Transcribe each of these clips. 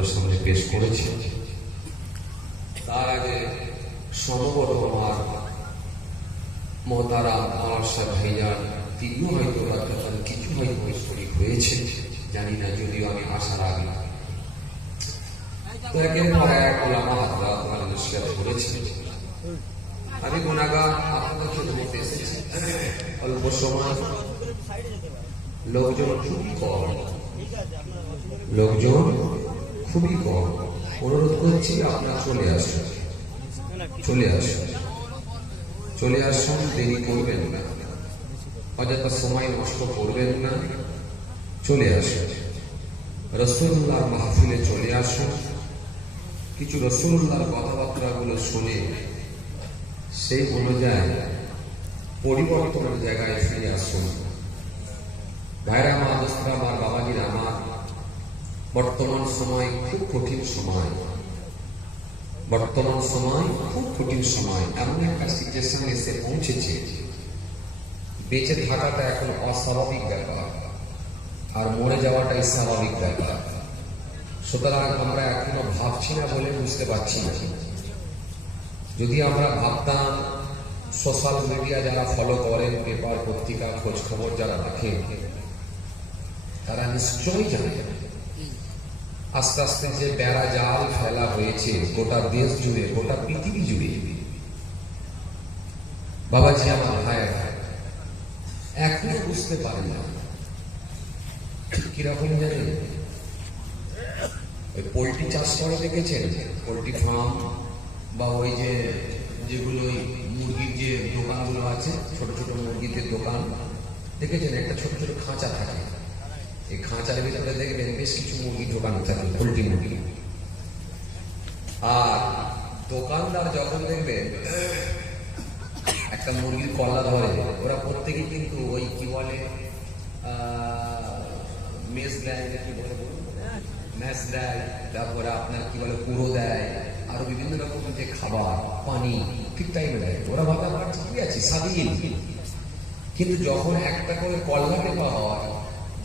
আপনাদের সামনে পেশ করেছি। তার আগে সমবত আমার মহতারা মালাসা ভাইজান, তিনিও হয়তো রাখতেন, কিছু হয়তো শরীর হয়েছে জানি না, যদিও আমি আসার আগে তো একের পর এক ওলামা হাজরাত নসিহত করেছেন। আমি গুনাহগার, আপনাদের খেদমতে এসেছি। অল্প সময়, লোকজন খুবই কম, লোকজন খুবই কম। অনুরোধ করছি আপনারা চলে আসুন, চলে আসুন, চলে আসুন, দেরি করবেন না, অযথা সময় নষ্ট করবেন না, চলে আসুন। রাসূলুল্লাহর মাহফিলে চলে আসুন, কিছু রাসূলুল্লাহর কথাবার্তাগুলো শুনে সেই অনুযায়ী পরিবর্তনের জায়গায় ফিরে আসুন। ভাইরা আমার, দোস্তরা আমার, বাবাজিরা আমার, বর্তমান সময় খুব কঠিন সময়, বর্তমান সময় খুব কঠিন সময়। এমন একটা সিচুয়েশন এসে পৌঁছেছে, বেঁচে থাকাটা এখন অস্বাভাবিক ব্যাপার, আর মরে যাওয়াটাই স্বাভাবিক ব্যাপার। সুতরাং আমরা এখনো ভাবছি না বলে বুঝতে পারছি না। যদি আমরা ভাবতাম, সোশ্যাল মিডিয়া যারা ফলো করেন, পেপার পত্রিকা খোঁজ খবর যারা রাখেন, তারা নিশ্চয়ই জানে আস্তে আস্তে যে বেড়া জাল ফেলা হয়েছে গোটা দেশ জুড়ে, গোটা পৃথিবী জুড়ে। বাবাজি আমার ভাইয়েরা এখনো বুঝতে পারে না। কিরকম জানেন? ওই পোল্ট্রি চাষ করে দেখেছেন, পোল্ট্রি ফার্ম বা ওই যে যেগুলো মুরগির যে দোকানগুলো আছে, ছোট ছোট মুরগিদের দোকান দেখেছেন? একটা ছোট ছোট খাঁচা থাকে, এই খাঁচার ভিতরে দেখবেন বেশ কিছু মুরগি ঢোকানো থাকে, পোল্ট্রি মুরগি। আর দোকানদার যখন দেখবেন একটা মুরগির কল্লা ধরে, ওরা প্রত্যেকে কিন্তু ওই কি বলে মেস দেয়, কি বলে ম্যাচ দেয়, তারপরে আপনার কি বলে পুরো দেয়, আরো বিভিন্ন রকম যে খাবার পানি ঠিক টাইমে দেয়। ওরা ভাবে আমার ঠিকই আছে, স্বাধীন। কিন্তু যখন একটা করে কল্লা টেপা হয়,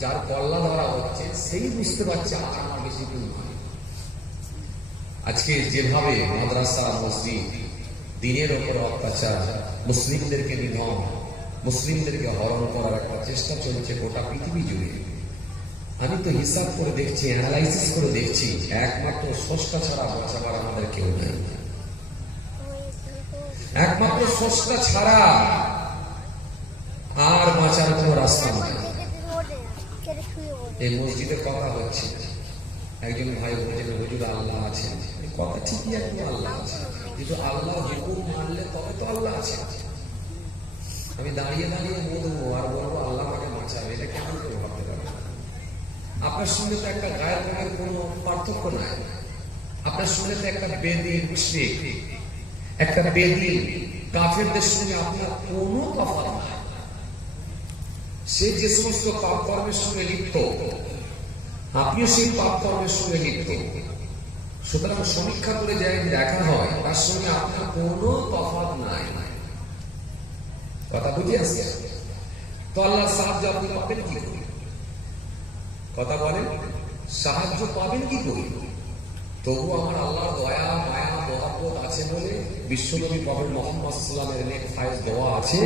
যার কল্লা ধরা হচ্ছে সেই বুঝতে পারছে আমার বেশি দিন নয়। আজকে যেভাবে মাদ্রাসা মসজিদ দিনের ওপর অত্যাচার, মুসলিমদেরকে নিধন, মুসলিমদেরকে হরণ করার একটা চেষ্টা চলছে গোটা পৃথিবী জুড়ে। আমি তো হিসাব করে দেখছি, অ্যানালাইসিস করে দেখছি, একমাত্র স্রষ্টা ছাড়া বাঁচাবার আমাদের কেউ নাই। একমাত্র স্রষ্টা ছাড়া আর বাঁচার কোনো রাস্তা নাই। এই মসজিদের কথা হচ্ছে, একজন ভাই বলছেন হুজুর আল্লাহ আছেন। কথা ঠিকই, একদম আল্লাহ আছে, কিন্তু আল্লাহ হুকুম মানলে তবে তো আল্লাহ আছে। আমি দাঁড়িয়ে দাঁড়িয়ে বলবো আর বলবো আল্লাহ আমাকে বাঁচাবে, এটা কেমন করে ভাবতে পারবে? আপনার সঙ্গে তো একটা গায়ের রঙের কোনো পার্থক্য নাই। আপনার সঙ্গে তো একটা বেদি মুশরিক, একটা বেদি কাফেরদের সঙ্গে আপনার কোনো তফাৎ নাই। সে যে সমস্ত পাপ কর্মের সঙ্গে লিপ্ত, আপনিও সেই পাপ কর্মের সঙ্গে লিপ্ত। সুতরাং সমীক্ষা করে যাই দেখা হয়, তার সঙ্গে আপনার কোনো তফাৎ নাই। কথা বুঝে আসছে? তো আল্লাহ সাহায্য আপনি পাবেন কি করে? কথা বলেন, সাহায্য পাবেন কি করে? তবু আমার আল্লাহর দয়া মায়া মহব্বত আছে বলে বিশ্বনবী প্রফেট মুহাম্মদ সাল্লাল্লাহু আলাইহি ওয়াসাল্লামের নেক ফায়েজ দোয়া আছে,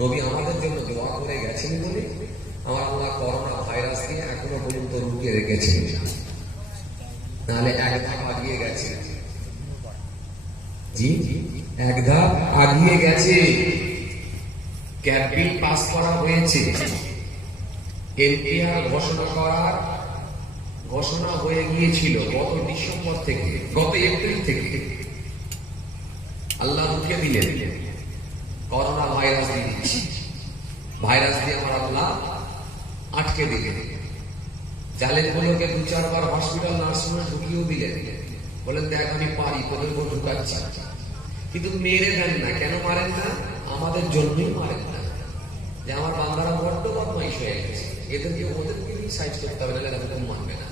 নবী আমাদের জন্য দোয়া করে গেছেন বলে আমার আল্লাহ করোনা ভাইরাস দিয়ে এখনো পর্যন্ত রুকিয়ে রেখেছেন। নাহলে এক ধাপ আগিয়ে গেছে। জি, এক ধাপ আগিয়ে গেছে। ক্যাবিনেট পাস করা হয়েছে, এনপিআর ঘোষণা হয়ে গিয়েছিল গত ডিসেম্বর থেকে, গত এপ্রিল থেকে। আল্লাহ রুখে দিলেন, করোনা ভাইরাস দিয়ে দিচ্ছি, ভাইরাস দিয়ে আমার আল্লাহ আটকে দিলেন। জালেমগুলোকে 2-4 বার হসপিটাল নার্সিংহোমে ঢুকিয়েও দিলেন, বলেন দেখ আমি পারি, তোদেরকেও ঢুকাচ্ছি। কিন্তু মেরে দেন না। কেন মারেন না? আমাদের জন্যই মারেন না, যে আমার বান্দারা বড্ড বদমাইশ হয়ে গেছে, ওদেরকে সাইজ করতে হবে, নাহলে এরকম মানবে না।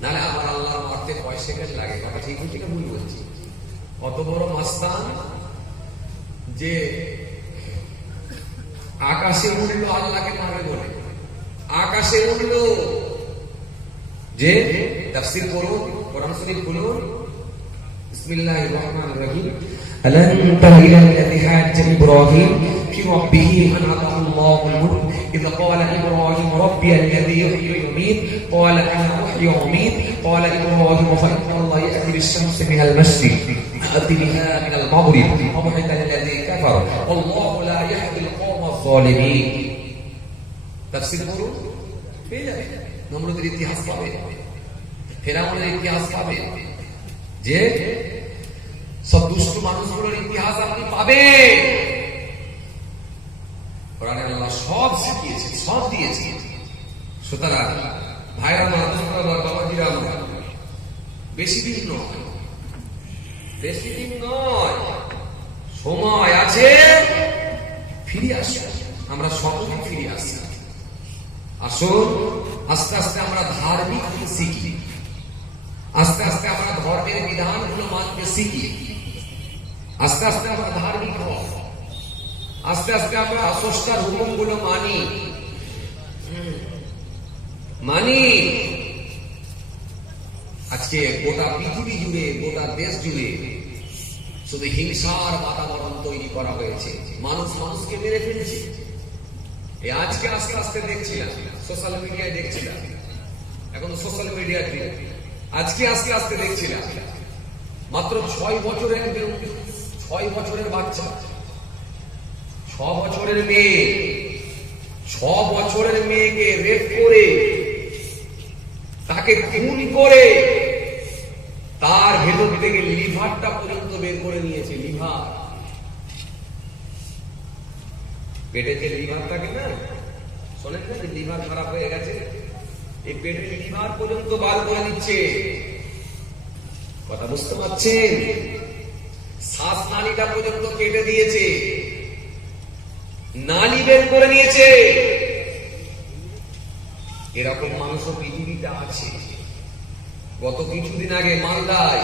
নাহলে আমার আল্লাহ মারতে কয় সেকেন্ড লাগে? কথা ঠিক হচ্ছে না ভুল বলছি? কত বড় মাস্তান যে আকাশে উঠলো আল্লাহকে মারবে বলে, আকাশে উঠলো যে তাফসীর করুন, কোরআন শরীফ খুলুন। বিসমিল্লাহির রহমানির রহিম। ألم تر إلى الذي حاج إبراهيم في ربه أن آتاه الله الملك إذ قال إبراهيم ربي الذي يحيي ويميت قال أنا أحيي وأميت قال إبراهيم فإن الله يأتي بالشمس من المشرق فأتي بها من المغرب فبهت الذي كفر والله لا يهدي القوم الظالمين। তাফসীর করুন, পেয়ে যাবে। নমরুদের ইতিহাস পাবে, ফেরাউনের ইতিহাস পাবে, যে সব দুষ্ট মানুষগুলোর ইতিহাস আপনি পাবেন। কোরআনে আল্লাহ সব শিখিয়েছে, সব দিয়েছে। সুতরাং ভাইরা আমার, বাবাজিরা আমার, বেশি দিন নয়, বেশি দিন নয়, সময় আছে, ফিরে আসুন। আমরা সকলে ফিরে আসি। আসুন, আস্তে আস্তে আমরা ধার্মিক শিখি, আস্তে আস্তে আমরা ধর্মের বিধানগুলো মানতে শিখি, আস্তে আস্তে আমরা ধার্মিক হই, আস্তে আস্তে আমরা স্রষ্টার হুকুমগুলো মানি। আজকে গোটা পৃথিবী জুড়ে, গোটা দেশ জুড়ে শুধু হিংসার বাতাবরণ তৈরি করা হয়েছে। মানুষ মানুষকে মেরে ফেলেছে। এই আজকে আস্তে আস্তে দেখছিলাম, সোশ্যাল মিডিয়ায় দেখছিলাম, এখন সোশ্যাল মিডিয়ার দিন, আজকে আস্তে আস্তে দেখছিলাম মাত্র 6 বছরের বাচ্চা, 6 বছরের মেয়ে, 6 বছরের মেয়েকে রেপ করে, তাকে খুন করে, তার ভেতর থেকে লিভারটা পর্যন্ত বের করে নিয়েছে। লিভার, পেটে যে লিভার থাকে না, শোনেন না, যে লিভার খারাপ হয়ে গেছে, এই পেটের লিভার পর্যন্ত বার করে দিচ্ছে। কথা বুঝতে পারছেন? শ্বাস নালীটা পর্যন্ত কেটে দিয়েছে, নালী বের করে নিয়েছে। এরকম মানুষও পৃথিবীতে আছে। গত কিছুদিন আগে মালদায়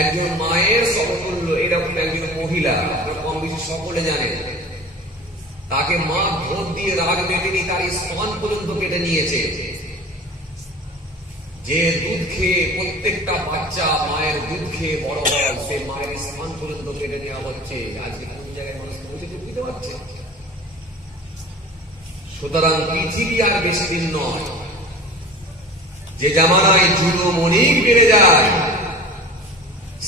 একজন মায়ের সমতুল্য এরকম একজন মহিলা, কম বেশি সকলে জানেন, তাকে মা ভোট দিয়ে রাগ মেটেনি, তার স্তন পর্যন্ত কেটে নিয়েছে। যে দুধ খেয়ে প্রত্যেকটা বাচ্চা মায়ের দুধ খেয়ে বড় হয়, সে মায়ের স্তন পর্যন্ত কেটে নেওয়া হচ্ছে। আজকে কোন জায়গায় মানুষ পৌঁছে দিতে পারছে? সুতরাং পৃথিবী আর বেশি দিন নয়, যে জামানায় জুলুম অনেক বেড়ে যায়,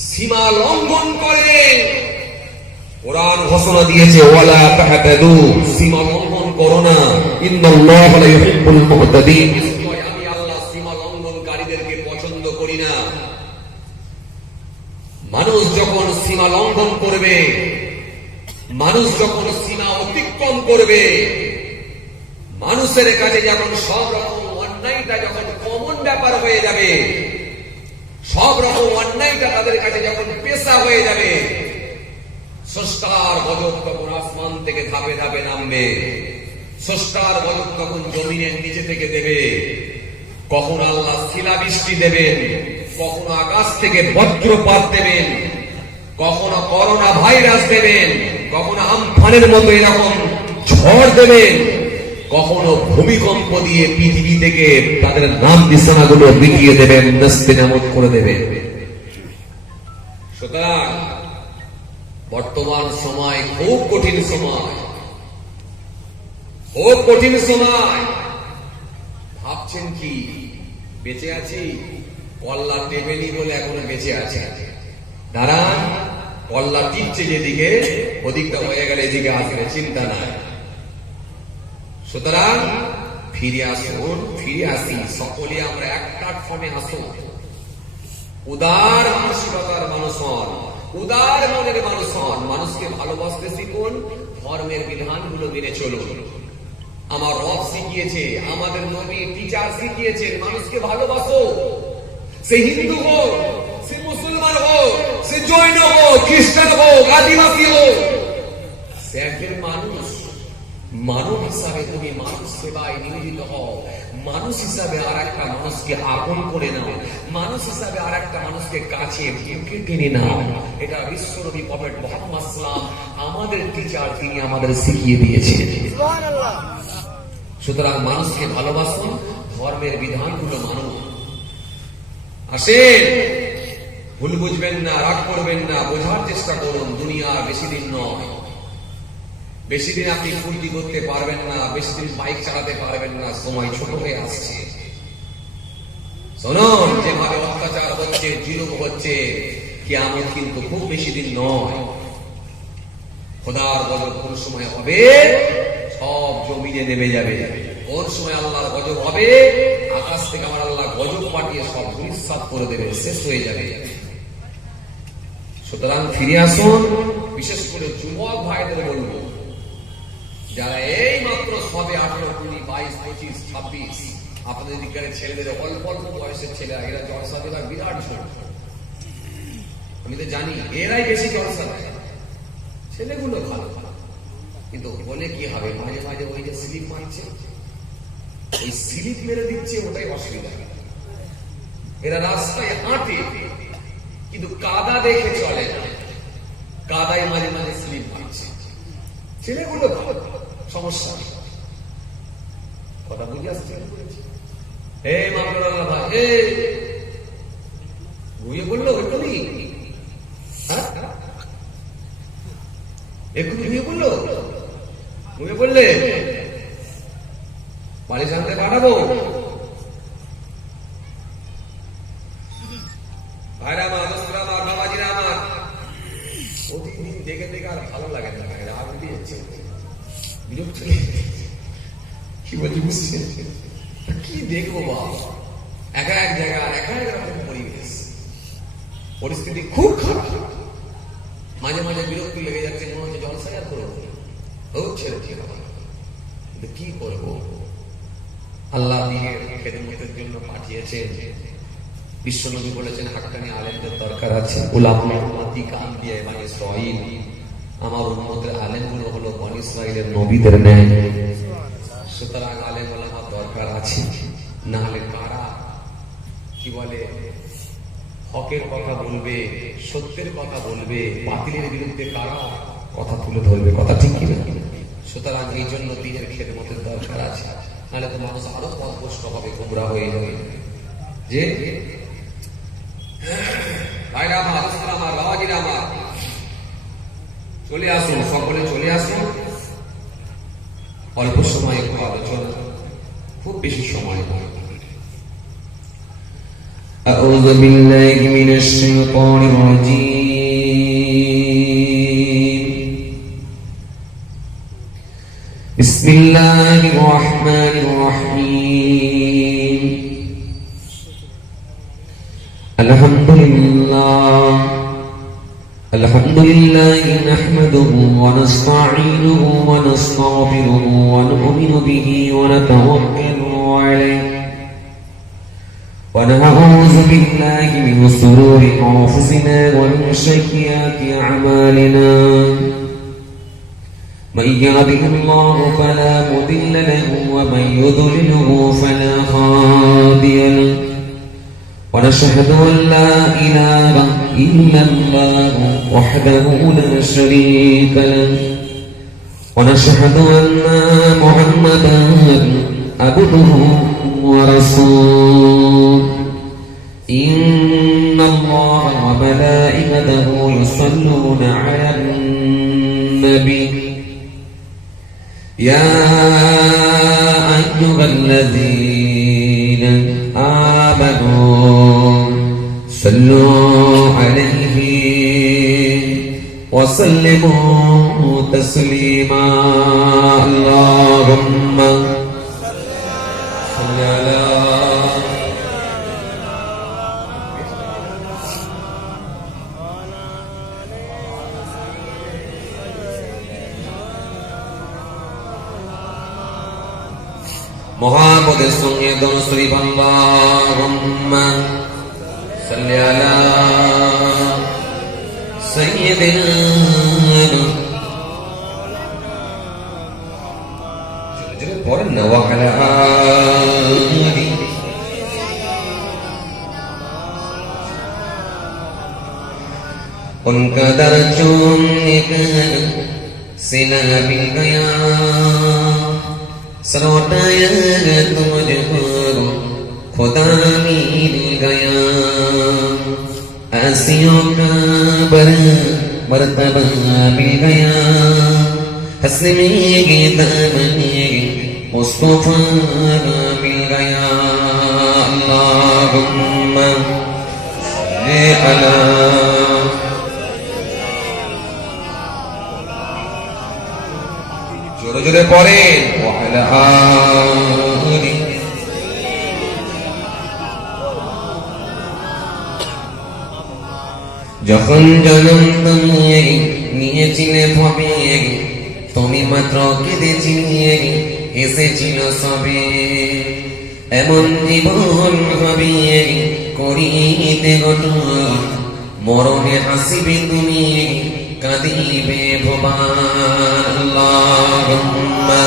সীমা লঙ্ঘন করে। কোরআন ঘোষণা দিয়েছে, ওয়ালা তাহতাদু, সীমা লঙ্ঘন করো না, ইন্নাল্লাহা লা ইউহিব্বুল মুহতাদিন। আমি আল্লাহ সীমা লঙ্ঘনকারীদেরকে পছন্দ করি না। মানুষ যখন সীমা লঙ্ঘন করবে, মানুষ যখন সীমা অতিক্রম করবে, মানুষের কাছে যখন সব রকম অন্যায়টা যখন কমন ব্যাপার হয়ে যাবে, সব রকম অন্যায়টা তাদের কাছে যখন পেশা হয়ে যাবে, স্রষ্টার গজব তখন আসমান থেকে ধাপে ধাপে নামবে। স্রষ্টার গজব তখন জমিনের নিচে থেকে দেবে। কখন আল্লাহ শিলাবৃষ্টি দেবেন, কখনো আকাশ থেকে বজ্রপাত দেবেন, কখনো করোনা ভাইরাস দেবেন, কখনো আমফানের মতো এরকম ঝড় দেবেন, কখনো ভূমিকম্প দিয়ে পৃথিবী থেকে তাদের নাম নিশানাগুলো মিটিয়ে দেবেন, নাস্তিনাবুদ করে দেবেন। সুতরাং বর্তমান সময় খুব কঠিন সময়, খুব কঠিন সময়। ভাবছেন কি বেঁচে আছি? কল্লা টেপেনি বলে এখনো বেঁচে আছে। দাঁড়ান, কল্লা টিপছে যেদিকে, ওদিকটা হয়ে গেলে এদিকে আসবে, চিন্তা নাই। সুতরাং ফিরে আসুন, ফিরে আসি, সকলে আমরা এক প্ল্যাটফর্মে আসুন। উদার মানসিকতার মানুষ হন, উদার মনের মানুষ হন, মানুষকে ভালোবাসতে শিখুন, ধর্মের বিধানগুলো মেনে চলুন। আমার রব শিখিয়েছে, আমাদের নবী টিচার শিখিয়েছেন, মানুষকে ভালোবাসো। সে হিন্দু হোক, সে মুসলমান হোক, সে জৈন হোক, খ্রিস্টান হোক, আদিবাসী হোক, সে একজন মানুষ। মানব হিসাবে তুমি মানুষ সেবায় নিয়োজিত হও। মানুষ হিসাবে আর একটা মানুষকে আপন করে নাও, মানুষ হিসাবে আর একটা মানুষকে কাছে বুকে টেনে নাও। এটা বিশ্বনবী প্রফেট মুহাম্মদ সাল্লাল্লাহু আলাইহি ওয়াসাল্লাম আমাদের টিচার, তিনি আমাদের শিখিয়ে দিয়েছেন। সুতরাং মানুষকে ভালোবাসুন, ধর্মের রবের বিধানগুলো মানুন। আসেন, ভুল বুঝবেন না, রাগ করবেন না, বোঝার চেষ্টা করুন। দুনিয়া বেশি দিন নয়, বেশি দিন আপনি ফুর্তি করতে পারবেন না, বেশি দিন বাইক চালাতে পারবেন না, সময় ছোট হয়ে আসছে। শুনুন, যেভাবে অত্যাচার হচ্ছে, জুলুম হচ্ছে, কিয়ামত কিন্তু খুব বেশি দিন নয়। খোদার গজব কোন সময় হবে? সব জমিনে নেমে যাবে। কোন সময় আল্লাহর গজব হবে? আকাশ থেকে আমার আল্লাহ গজব পাঠিয়ে সব ধূলিসাৎ করে দেবে, শেষ হয়ে যাবে। সুতরাং ফিরে আসুন। বিশেষ করে যুবক ভাইদের বলবো, যারা এই মাত্র সবে 18, 20, 22, 25, 26 আপনাদের দিকের ছেলেদের অল্প অল্প বয়সের ছেলেরা, এরা জলসা দেওয়ার বিরাট ছোট। আমি তো জানি এরাই বেশি জলসা দেয়। ছেলেগুলো ভালো ভালো, কিন্তু বলে কি হবে, মাঝে মাঝে ওই যে স্লিপ মারছে, ওই স্লিপ মেরে দিচ্ছে, ওটাই অসুবিধা। এরা রাস্তায় হাঁটে কিন্তু কাদা দেখে চলে না, কাদায় মাঝে মাঝে স্লিপ মারছে। ছেলেগুলো ভালো, সমস্যা। কথা বুঝে আসছে? এই মামলার ভাই, এই ঘুমিয়ে পড়লো এক্ষুনি, এক্ষুনি ঘুমিয়ে পড়লো। ঘুমিয়ে পড়লে বাড়ি জানতে পাঠাবো। ভাইরা আমার, দোস্তরা আমার, বাবাজিরা আমার, প্রতিদিন দেখে দেখে আর ভালো লাগে না, রাগ উঠে যাচ্ছে, বিরক্ত কি বলছি বুঝছেন? কি দেখবো বাবা, একা এক জায়গা, একা এক রকম পরিবেশ, পরিস্থিতি খুব খারাপ। মাঝে মাঝে বিরক্তি লেগে যাচ্ছে, মনে হচ্ছে জলসায় আর করবো, ছেড়ে কিন্তু কি করবো? আল্লাহ দিনের খেদমতের জন্য পাঠিয়েছেন। বিশ্বনবী বলেছেন, হাক্কানি আলেমদের দরকার আছে। উলামা উম্মতি কান দিয়ে বনি ইসরাঈল, আমার উম্মতের আলেমগুলো হলো বনি ইসরাঈলের নবীদের ন্যায়। সুতরাং আলেম ওলামার দরকার আছে, না হলে কারা কি বলে হকের কথা বলবে, সত্যের কথা বলবে, বাতিলের বিরুদ্ধে কারা কথা তুলে ধরবে? কথা ঠিক কিনা? সুতরাং এই জন্য দিনের খেদমতের দরকার আছে, নাহলে তো মানুষ আরো পথভ্রষ্ট হবে, গোমরা হয়ে যাবে। যে ভাইরা আমার, দোস্তরা আমার, বাবাজিরা আমার, চলে আসুন, সকলে চলে আসুন। অল্প সময় একটু আলোচনা, খুব বেশি সময় নয়। أعوذ بالله من الشيطان الرجيم. بسم الله الرحمن الرحيم. الحمد لله نحمده ونستعينه ونستغفره ونؤمن به ونتوكل عليه ونعوذ بالله من شرور أنفسنا ومن سيئات أعمالنا. من يهده الله فلا مضل له ومن يضلله فلا هادي له. ونشهد أن لا إله إلا الله وحده لا شريك له. ونشهد أن محمدا عبده ورسوله. إن الله وملائكته يصلون على النبي يا أيها الذين آمنوا صلوا عليه وسلموا تسليما. اللهم صل على মুহাম্মাদের সঙ্গে দরুদ শরীফ। আল্লাহুম্মা সাল্লি আলা সাইয়্যিদিনা জোরে পড়েন না, ওয়া আলা আলি उनका दर चूमने का सिला मिल गया, सरोटाया तुझको खुदा मिल गया आसियों का मर्तबा मिल गया हस्न में दामन मुस्तफा मिल गया अल्लाहुम्मा अला जोरे जोरे पढ़े ওয়ালা আলি যখন জন্ম তুমি নিয়েছিলে ভবে তুমি মাত্র কেঁদেছিলে এসেছিল সবে এমন জীবন হবে করিতে গঠন মরণে হাসিবে তুমি কাঁদিবে ভবান আল্লাহুম্মা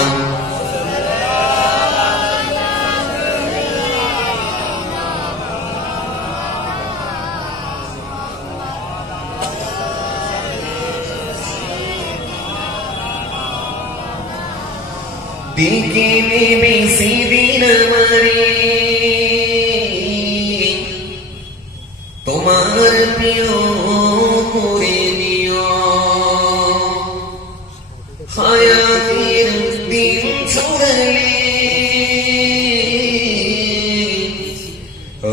দিকিনি বেশি দিন আমারে তোমার প্রিয় করে দিও হায়াতের দিন ছড়ালে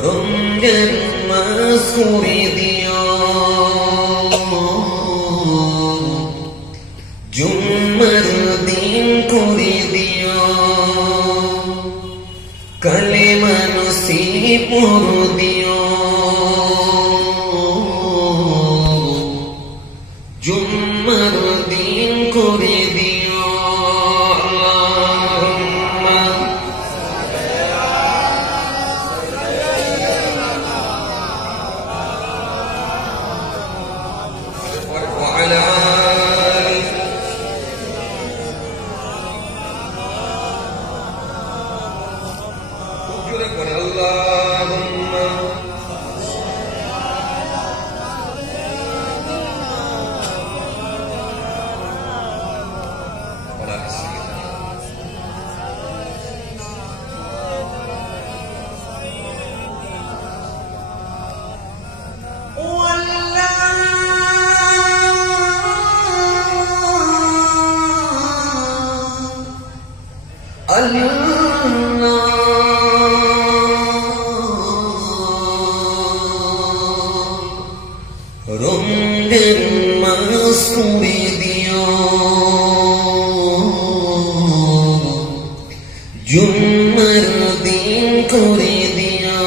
রমজান মাস করে দিও জুম্মার দিন করে দিও কালেমা নসিব করে দিও জুম্মার দিন করে দিও আল্লাহুম্মা ওয়ালা আলি জোরে করে আল্লাহুম্মা রমজান মাস করে দিও জুম্মার দিন করে দিও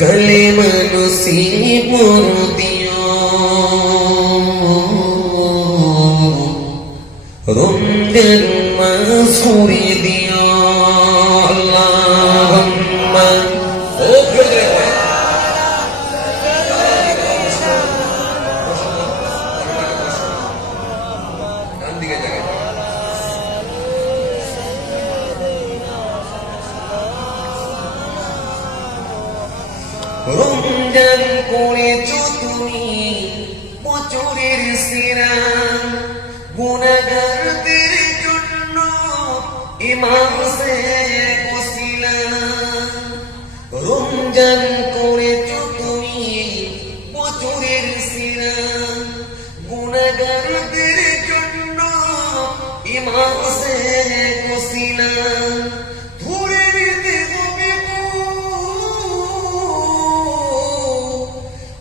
কালেমা নসিব করে দিও রমজান মাস করে দিও আল্লাহুম্মা ও প্রিয় রমজান করেছো তুমি বছরের সেরা গুনাহগারদের জন্য ইমাম সে ওসিলা রমজান করেছো তুমি বছরের সেরা গুনাহগারদের জন্য ইমাম সে ওসিলা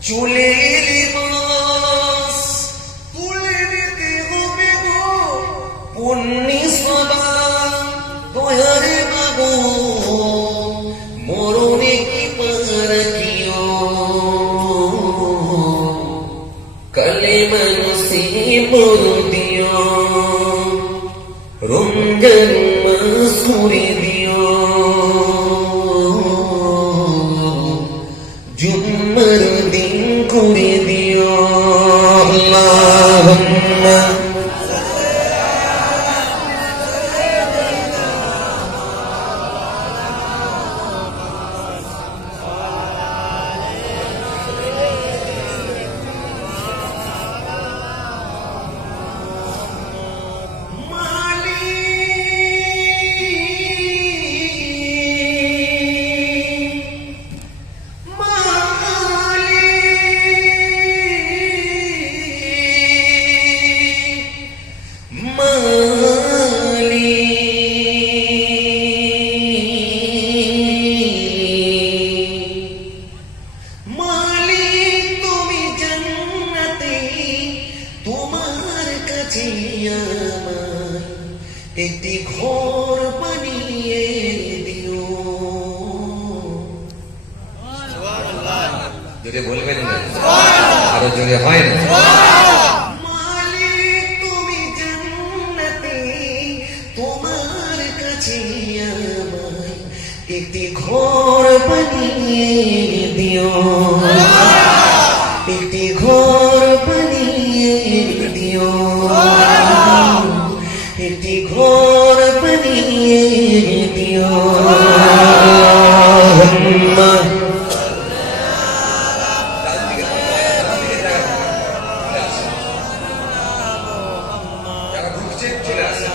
চুলে লিবাস তুলে নিতে হবে গো পুণ্যি সবা দয়ারে বাবু মরণে কি পারাকিও কালেমা নসিব দিও রমজান মাস করে দিও জুম্মার দিন করে দিও আল্লাহুম্মা জোরে বলবেন না? আরো জোরে হয় না? মালিক তুমি জান্নাতে, তোমার কাছে আমায় একটি ঘর বানিয়ে দিও, একটি ঘর বানিয়ে দিও, একটি ঘর বানিয়ে দিও। যারা ঢুকছেন চলে আসেন।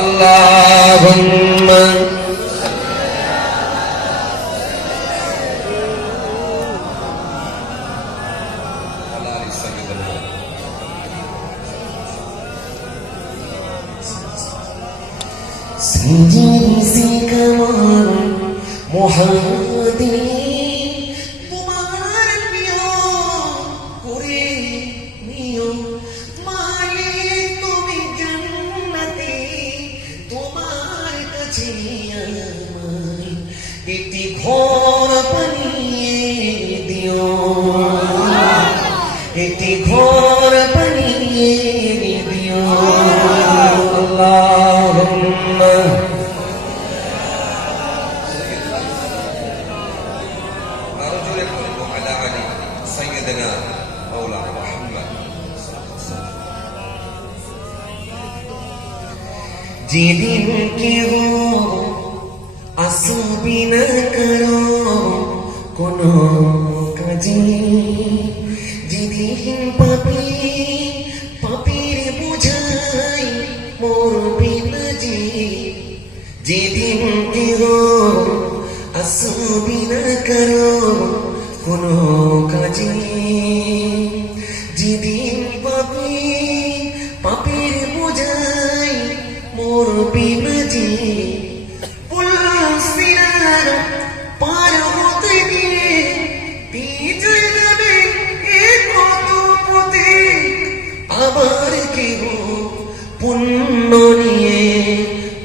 আল্লাহুম্মা সিজিরি সে কমর মুহাম্মদি, তোমার প্রিয় করে নিও। মালিক তুমি জান্নাতে, তোমার কাছে আমায় একটি ঘর বানিয়ে দিও, একটি ঘর বানিয়ে দিও। আল্লাহুম্মা আরো জোরে বলবো আলা আলী সাইয়্যিদিনা মাওলানা মুহাম্মদ। যেদিন কেহ আসবি না করো কোনো কাজে, যেদিন পাপি পাপির বুঝাই মরবি না যে, যেদিন কেহ আসবি না করো কোনো কাজে, যেদিন পাপি পাপির বুঝাই মরবি না যে, পুলসিরার পার হতে গিয়ে বিজয় যাবে এ কত পথে, আবার কেহ পুণ্য নিয়ে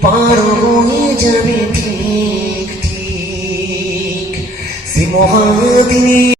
পার হয়ে যাবে ঠিক ঠিক সে মহাদিনী।